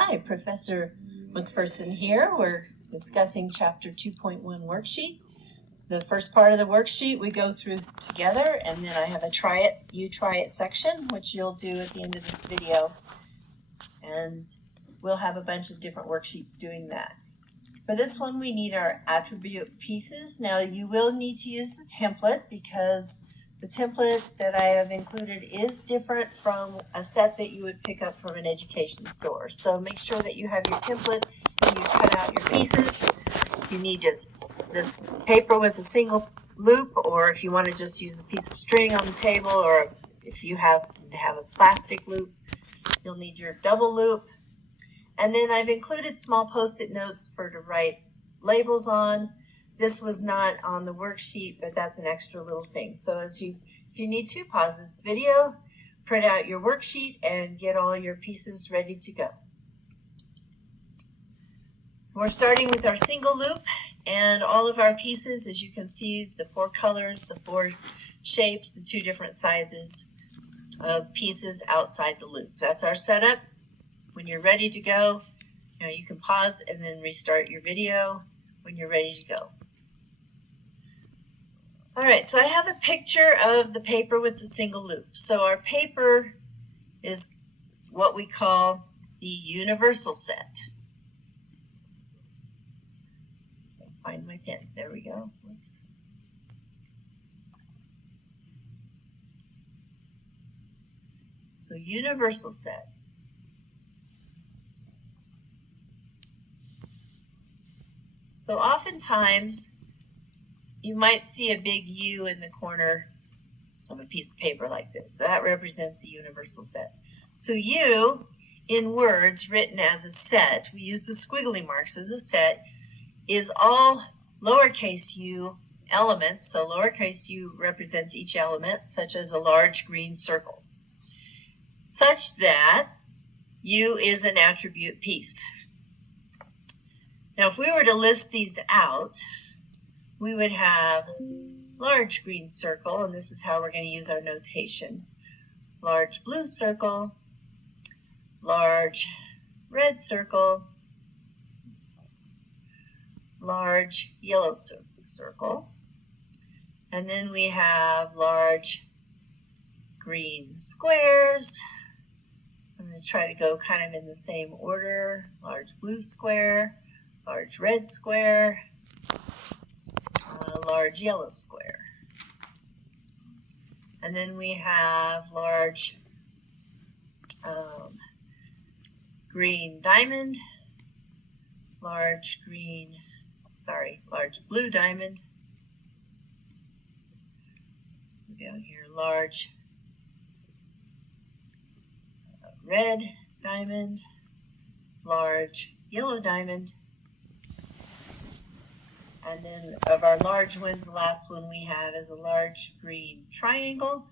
Hi, Professor McPherson here. We're discussing Chapter 2.1 worksheet. The first part of the worksheet we go through together, and then I have a try it section, which you'll do at the end of this video. And we'll have a bunch of different worksheets doing that. For this one, we need our attribute pieces. Now, you will need to use the template because the template that I have included is different from a set that you would pick up from an education store. So make sure that you have your template and you cut out your pieces. You need this paper with a single loop, or if you want to just use a piece of string on the table, or if you have a plastic loop, you'll need your double loop. And then I've included small post-it notes to write labels on. This was not on the worksheet, but that's an extra little thing. So if you need to, pause this video, print out your worksheet, and get all your pieces ready to go. We're starting with our single loop, and all of our pieces, as you can see, the 4 colors, the 4 shapes, the 2 different sizes of pieces outside the loop. That's our setup. When you're ready to go, you can pause and then restart your video when you're ready to go. All right, so I have a picture of the paper with the single loop. So our paper is what we call the universal set. Find my pen. There we go. Oops. So universal set. So oftentimes, you might see a big U in the corner of a piece of paper like this. So that represents the universal set. So U, in words written as a set, we use the squiggly marks as a set, is all lowercase u elements. So lowercase u represents each element, such as a large green circle, such that U is an attribute piece. Now, if we were to list these out, we would have large green circle, and this is how we're going to use our notation. Large blue circle, large red circle, large yellow circle, and then we have large green squares. I'm going to try to go kind of in the same order. Large blue square, large red square, large yellow square. And then we have large green diamond, large blue diamond. Down here, large red diamond, large yellow diamond. And then of our large ones, the last one we have is a large green triangle,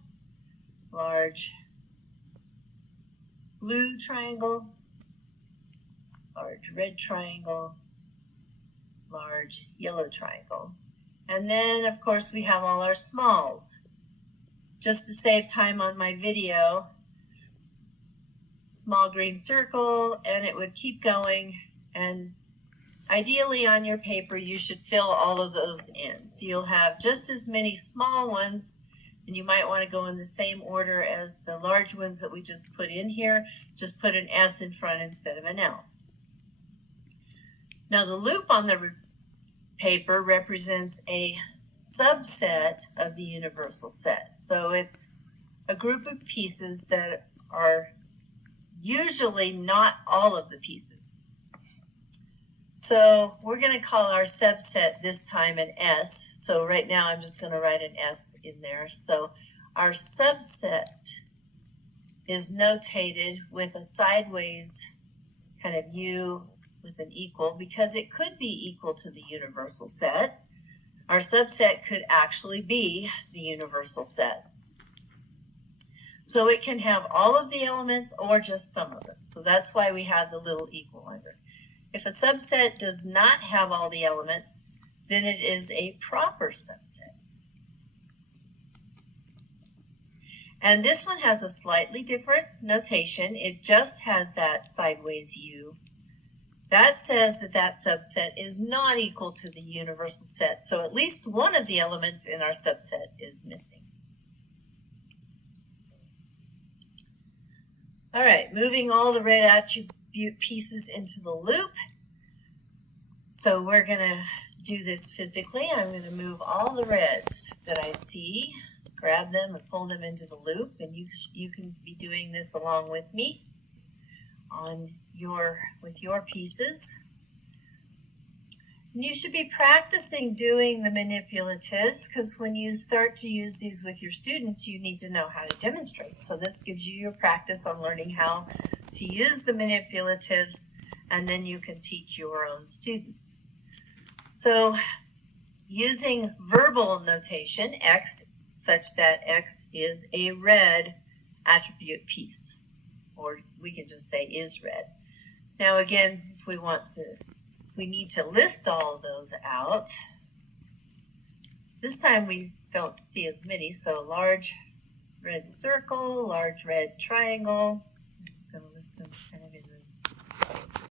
large blue triangle, large red triangle, large yellow triangle. And then, of course, we have all our smalls. Just to save time on my video, small green circle, and it would keep going. And ideally on your paper, you should fill all of those in. So you'll have just as many small ones, and you might want to go in the same order as the large ones that we just put in here. Just put an S in front instead of an L. Now the loop on the paper represents a subset of the universal set. So it's a group of pieces that are usually not all of the pieces. So we're going to call our subset this time an S. So right now I'm just going to write an S in there. So our subset is notated with a sideways kind of U with an equal, because it could be equal to the universal set. Our subset could actually be the universal set. So it can have all of the elements or just some of them. So that's why we have the little equal under. If a subset does not have all the elements, then it is a proper subset. And this one has a slightly different notation. It just has that sideways U. That says that that subset is not equal to the universal set. So at least one of the elements in our subset is missing. All right, moving all the red attribute pieces into the loop. So we're going to do this physically. I'm going to move all the reds that I see, grab them and pull them into the loop, and you can be doing this along with me with your pieces. And you should be practicing doing the manipulatives, because when you start to use these with your students, you need to know how to demonstrate. So this gives you your practice on learning how to use the manipulatives, and then you can teach your own students. So using verbal notation, X, such that X is a red attribute piece, or we can just say is red. Now again, if we need to list all of those out, this time we don't see as many, so large red circle, large red triangle. I'm just going to list them kind of in